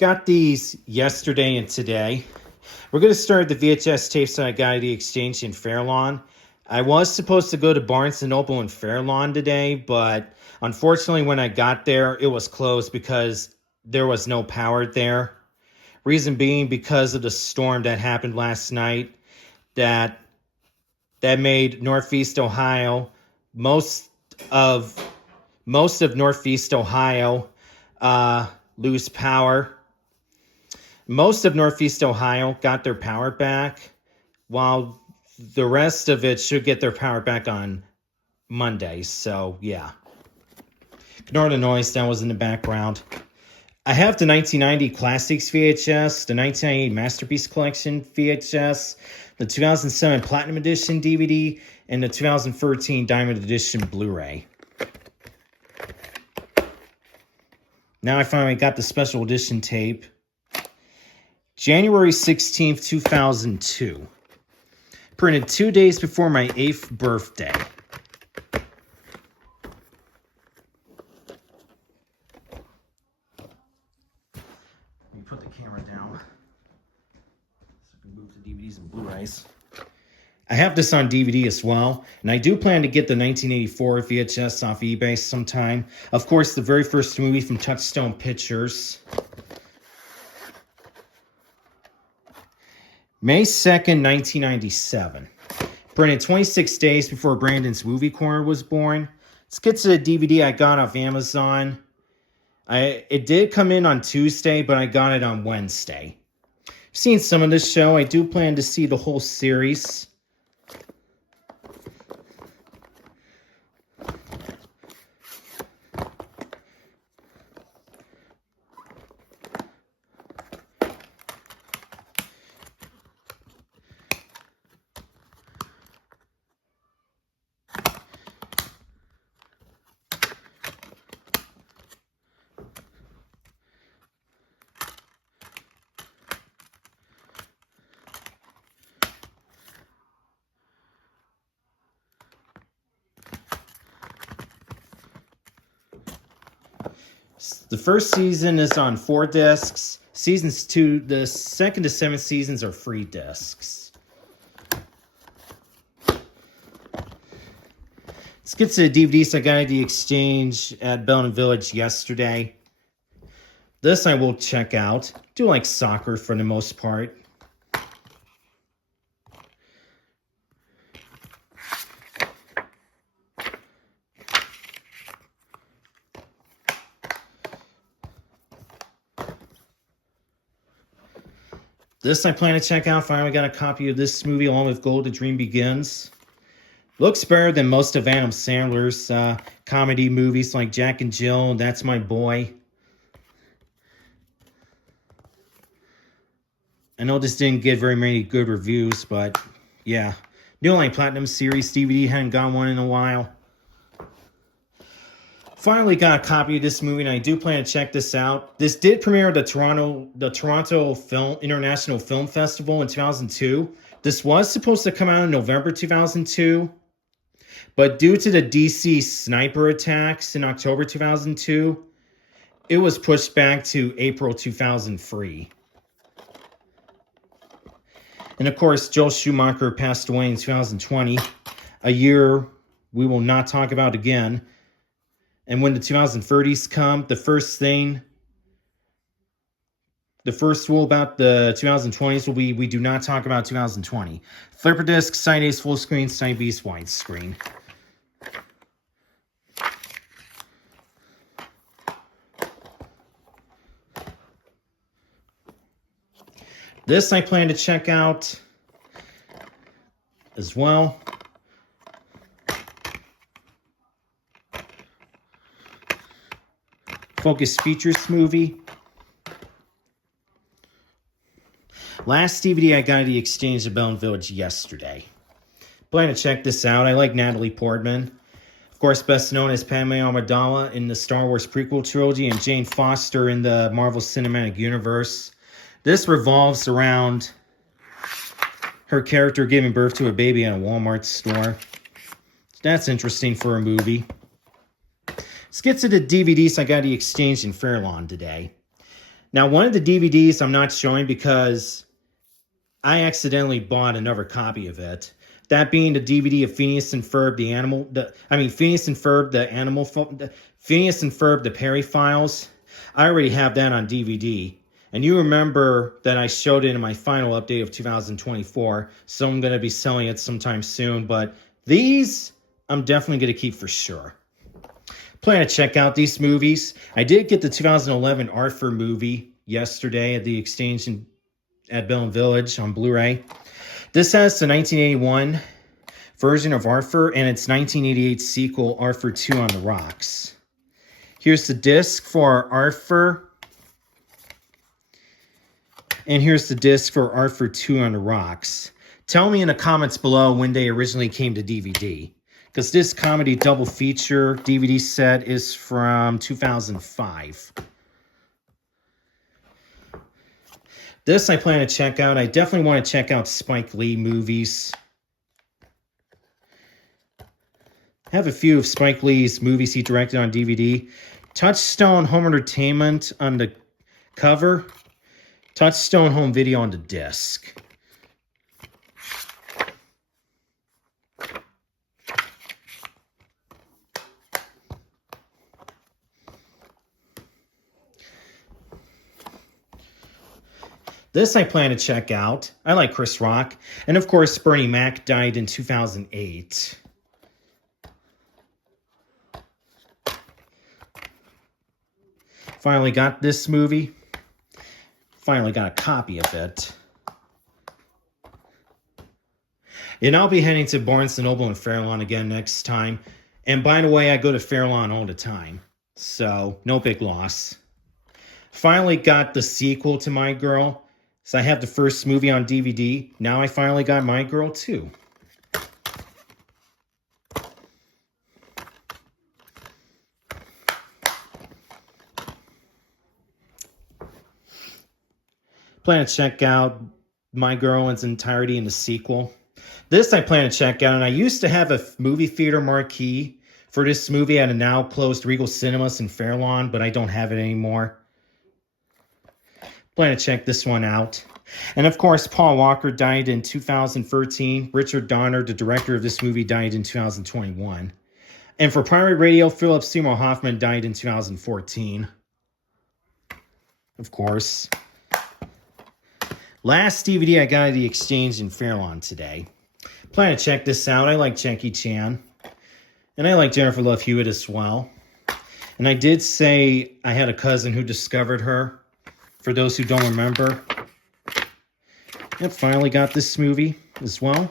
Got these yesterday and today. We're going to start the VHS tapes that I got at the Exchange in Fairlawn. I was supposed to go to Barnes & Noble in Fairlawn today, but unfortunately when I got there, it was closed because there was no power there. Reason being because of the storm that happened last night that made Northeast Ohio, most of Northeast Ohio, lose power. Most of Northeast Ohio got their power back, while the rest of it should get their power back on Monday. So, yeah. Ignore the noise that was in the background. I have the 1990 Classics VHS, the 1998 Masterpiece Collection VHS, the 2007 Platinum Edition DVD, and the 2013 Diamond Edition Blu-ray. Now I finally got the special edition tape. January 16th, 2002. Printed 2 days before my 8th birthday. Let me put the camera down so I can move the DVDs and Blu-rays. I have this on DVD as well, and I do plan to get the 1984 VHS off eBay sometime. Of course, the very first movie from Touchstone Pictures. May 2nd, 1997. Printed 26 days before Brandon's Movie Corner was born. Let's get to the DVD I got off Amazon. It did come in on Tuesday, but I got it on Wednesday. I've seen some of this show. I do plan to see the whole series. The first season is on 4 discs. Seasons 2, the 2nd to 7th seasons are free discs. Let's get to the DVDs I got at the Exchange at Belden Village yesterday. This I will check out. Do like soccer for the most part. This I plan to check out. Finally got a copy of this movie along with Gold, A Dream Begins. Looks better than most of Adam Sandler's comedy movies like Jack and Jill and That's My Boy. I know this didn't get very many good reviews, but yeah. New Line Platinum Series DVD, hadn't got one in a while. Finally got a copy of this movie, and I do plan to check this out. This did premiere at the Toronto International Film Festival in 2002. This was supposed to come out in November 2002, but due to the DC sniper attacks in October 2002, it was pushed back to April 2003. And of course, Joel Schumacher passed away in 2020, a year we will not talk about again. And when the 2030s come, the first rule about the 2020s will be we do not talk about 2020. Flipper disc, Side A's full screen, Side B's widescreen. This I plan to check out as well. Focus Features movie. Last DVD I got at the Exchange at Belden Village yesterday. Plan to check this out. I like Natalie Portman. Of course, best known as Padme Amidala in the Star Wars prequel trilogy and Jane Foster in the Marvel Cinematic Universe. This revolves around her character giving birth to a baby in a Walmart store. That's interesting for a movie. Let's get to the DVDs I got at the Exchange in Fairlawn today. Now, one of the DVDs I'm not showing because I accidentally bought another copy of it. That being the DVD of Phineas and Ferb, Phineas and Ferb, Phineas and Ferb, the Perry Files. I already have that on DVD. And you remember that I showed it in my final update of 2024, so I'm going to be selling it sometime soon. But these, I'm definitely going to keep for sure. Plan to check out these movies. I did get the 2011 Arthur movie yesterday at the Exchange at Bell Village on Blu-ray. This has the 1981 version of Arthur and its 1988 sequel, Arthur 2 on the Rocks. Here's the disc for Arthur. And here's the disc for Arthur 2 on the Rocks. Tell me in the comments below when they originally came to DVD. Because this comedy double feature DVD set is from 2005. This I plan to check out. I definitely want to check out Spike Lee movies. I have a few of Spike Lee's movies he directed on DVD. Touchstone Home Entertainment on the cover. Touchstone Home Video on the disc. This I plan to check out. I like Chris Rock. And of course, Bernie Mac died in 2008. Finally got this movie. Finally got a copy of it. And I'll be heading to Barnes & Noble in Fairlawn again next time. And by the way, I go to Fairlawn all the time. So, no big loss. Finally got the sequel to My Girl. So I have the first movie on DVD. Now I finally got My Girl too. Plan to check out My Girl in its entirety in the sequel. This I plan to check out, and I used to have a movie theater marquee for this movie at a now closed Regal Cinemas in Fairlawn, but I don't have it anymore. Plan to check this one out. And of course, Paul Walker died in 2013. Richard Donner, the director of this movie, died in 2021. And for Pirate Radio, Philip Seymour Hoffman died in 2014. Of course. Last DVD I got at the Exchange in Fairlawn today. Plan to check this out. I like Jackie Chan. And I like Jennifer Love Hewitt as well. And I did say I had a cousin who discovered her. For those who don't remember. And finally got this movie as well.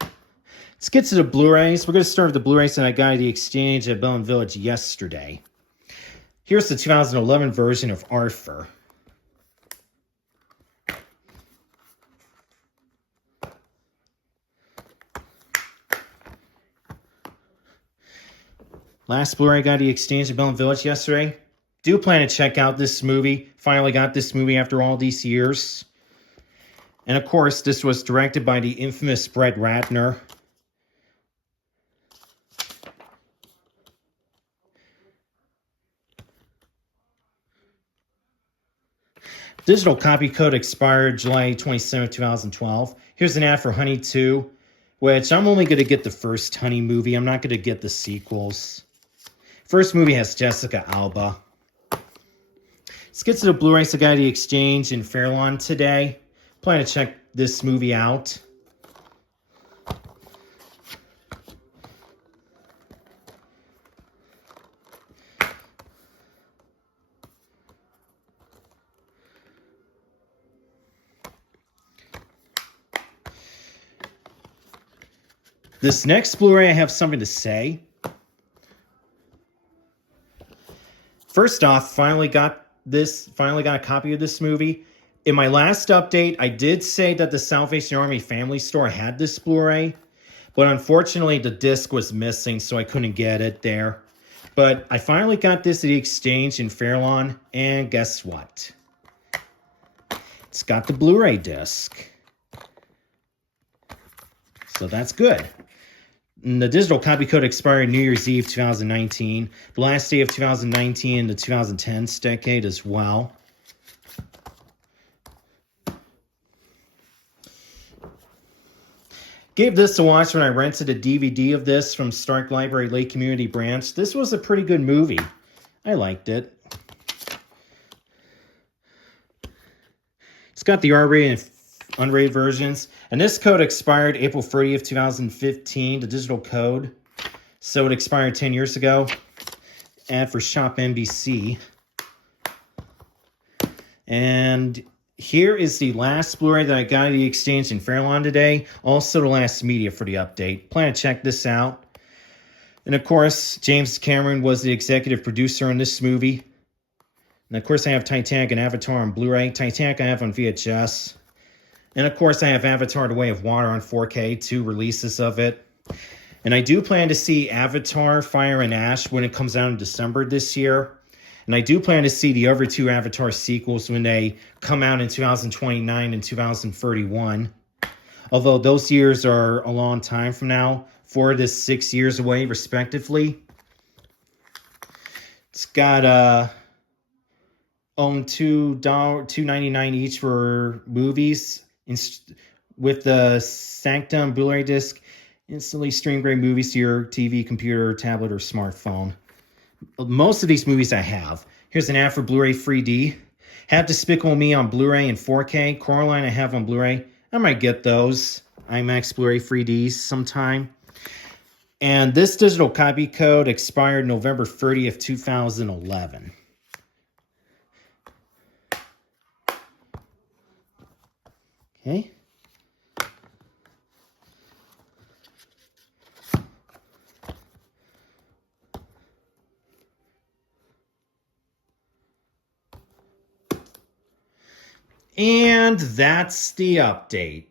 Let's get to the Blu-rays. We're going to start with the Blu-rays that I got at the Exchange at Bell Village yesterday. Here's the 2011 version of Arthur. Last Blu-ray I got at the Exchange at Bell Village yesterday. Do plan to check out this movie. Finally got this movie after all these years. And of course, this was directed by the infamous Brett Ratner. Digital copy code expired July 27, 2012. Here's an ad for Honey 2, which I'm only going to get the first Honey movie. I'm not going to get the sequels. First movie has Jessica Alba. Let's get to the Blu-rays I got at the Exchange in Fairlawn today. Plan to check this movie out. This next Blu-ray, I have something to say. First off, finally got a copy of this movie. In my last update, I did say that the Salvation Army Family Store had this Blu-ray, but unfortunately the disc was missing, so I couldn't get it there. But I finally got this at the Exchange in Fairlawn, and guess what? It's got the Blu-ray disc. So that's good. And the digital copy code expired New Year's Eve 2019, the last day of 2019 and the 2010s decade as well. Gave this a watch when I rented a DVD of this from Stark Library Lake Community Branch. This was a pretty good movie. I liked it. It's got the R-rated and unrated versions. And this code expired April 30th, 2015, the digital code. So it expired 10 years ago. Ad for Shop NBC. And here is the last Blu-ray that I got at the exchange in Fairlawn today. Also the last media for the update. Plan to check this out. And of course, James Cameron was the executive producer on this movie. And of course, I have Titanic and Avatar on Blu-ray. Titanic I have on VHS. And of course, I have Avatar: The Way of Water on 4K, 2 releases of it. And I do plan to see Avatar: Fire and Ash when it comes out in December this year. And I do plan to see the other 2 Avatar sequels when they come out in 2029 and 2031. Although those years are a long time from now, 4 to 6 years away, respectively. It's got own $2.99 each for movies with the Sanctum Blu-ray disc. Instantly stream great movies to your TV, computer, tablet, or smartphone. Most of these movies I have. Here's an ad for Blu-ray 3D. Have Despicable Me on Blu-ray and 4K. Coraline I have on Blu-ray. I might get those IMAX Blu-ray 3Ds sometime. And this digital copy code expired November 30th, 2011. Okay. And that's the update.